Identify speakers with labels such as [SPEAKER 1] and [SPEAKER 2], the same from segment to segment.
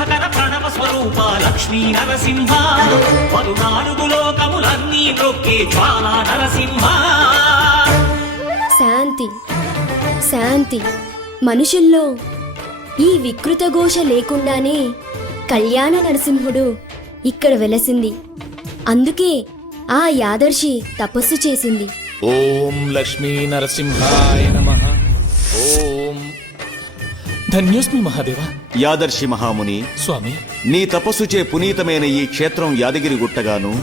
[SPEAKER 1] శుభకర ప్రణవ స్వరూప లక్ష్మీ నరసింహ. పదునాలుగు లోకములన్నీ మృక్కే జ్వాలా నరసింహ.
[SPEAKER 2] శాంతి శాంతి. మనుషుల్లో ఈ వికృత ఘోష లేకుండానే కళ్యాణ నరసింహుడు ఇక్కడ వెలసింది. అందుకే ఆ యాదర్శి తపస్సు చేసింది.
[SPEAKER 3] ఓం లక్ష్మీ నరసింహాయ నమ. ఓం ధన్యోస్మి మహాదేవ.
[SPEAKER 4] యాదర్శి మహాముని
[SPEAKER 3] స్వామి.
[SPEAKER 4] నీ తపస్సుచే పునీతమైన ఈ క్షేత్రం యాదగిరి గుట్టగాను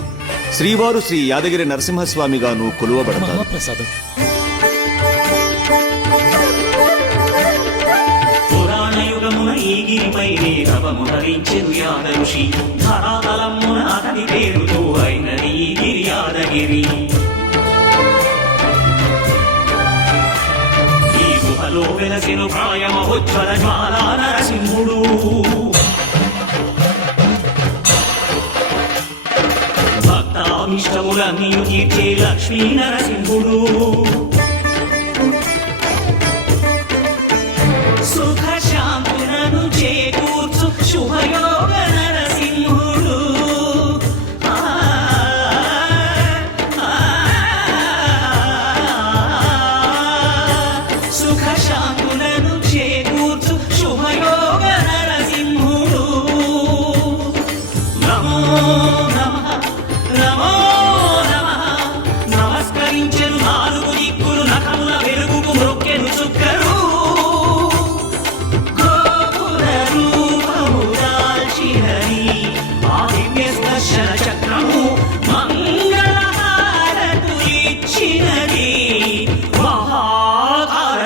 [SPEAKER 4] శ్రీవారు శ్రీ యాదగిరి నరసింహస్వామిగాను కొలువబడతారు.
[SPEAKER 3] మహాప్రసాదం.
[SPEAKER 1] పురాణ యుగమున ఈ గిరిపై రవము ధరించెను యాదఋషి ధరాతలమున అతని పేరుతో అయినది ఈ గిరి యాదగిరి. వెలసెను ప్రాయమహోజ్వల జ్వాలా నరసింహుడు. భక్తాభిష్టములన్నీ తీర్చే లక్ష్మీ నరసింహుడు.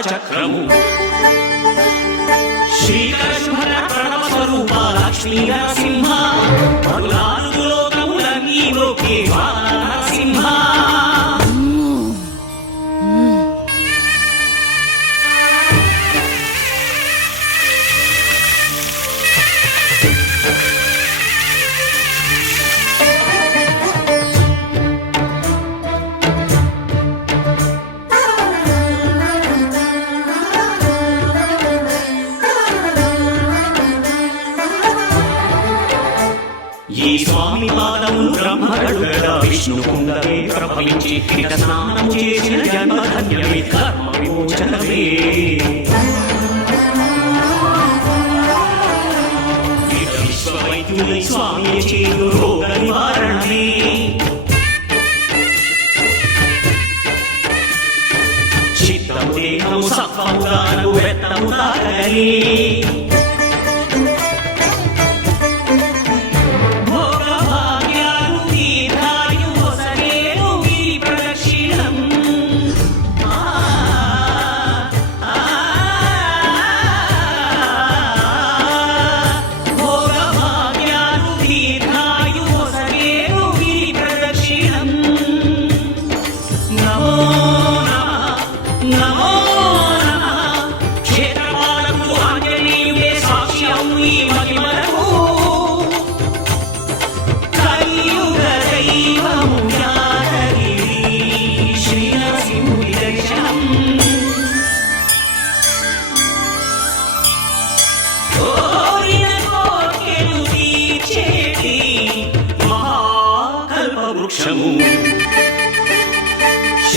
[SPEAKER 1] చక్రము. శ్రీకర శుభకర ప్రణవ స్వరూప లక్ష్మీ నరసింహ పదునాలుగు లోకములన్నీ లోకే నరసింహ ఈ స్వామి పాదములు బ్రహ్మగడుగగా విష్ణు కుండమే ప్రభవించి ఇక స్నానము చేసిన జన్మధన్యమే కర్మ విమోచనమే. విశ్వవైద్యులై స్వామి చేయు రోగ నివారణమే. చిత్తము దేహము సత్వముగాను వెత్తము తాగలే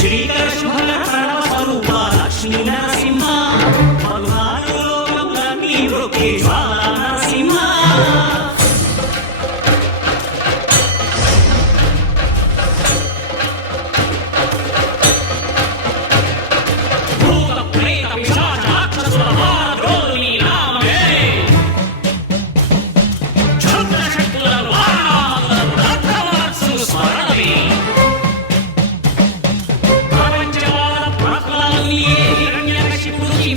[SPEAKER 1] శ్రీకర శుభకర స్వరూప లక్ష్మీ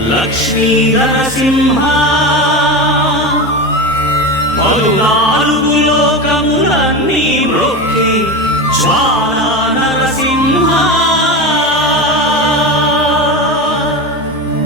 [SPEAKER 1] లక్ష్మీ నరసింహ. పలునాలుగు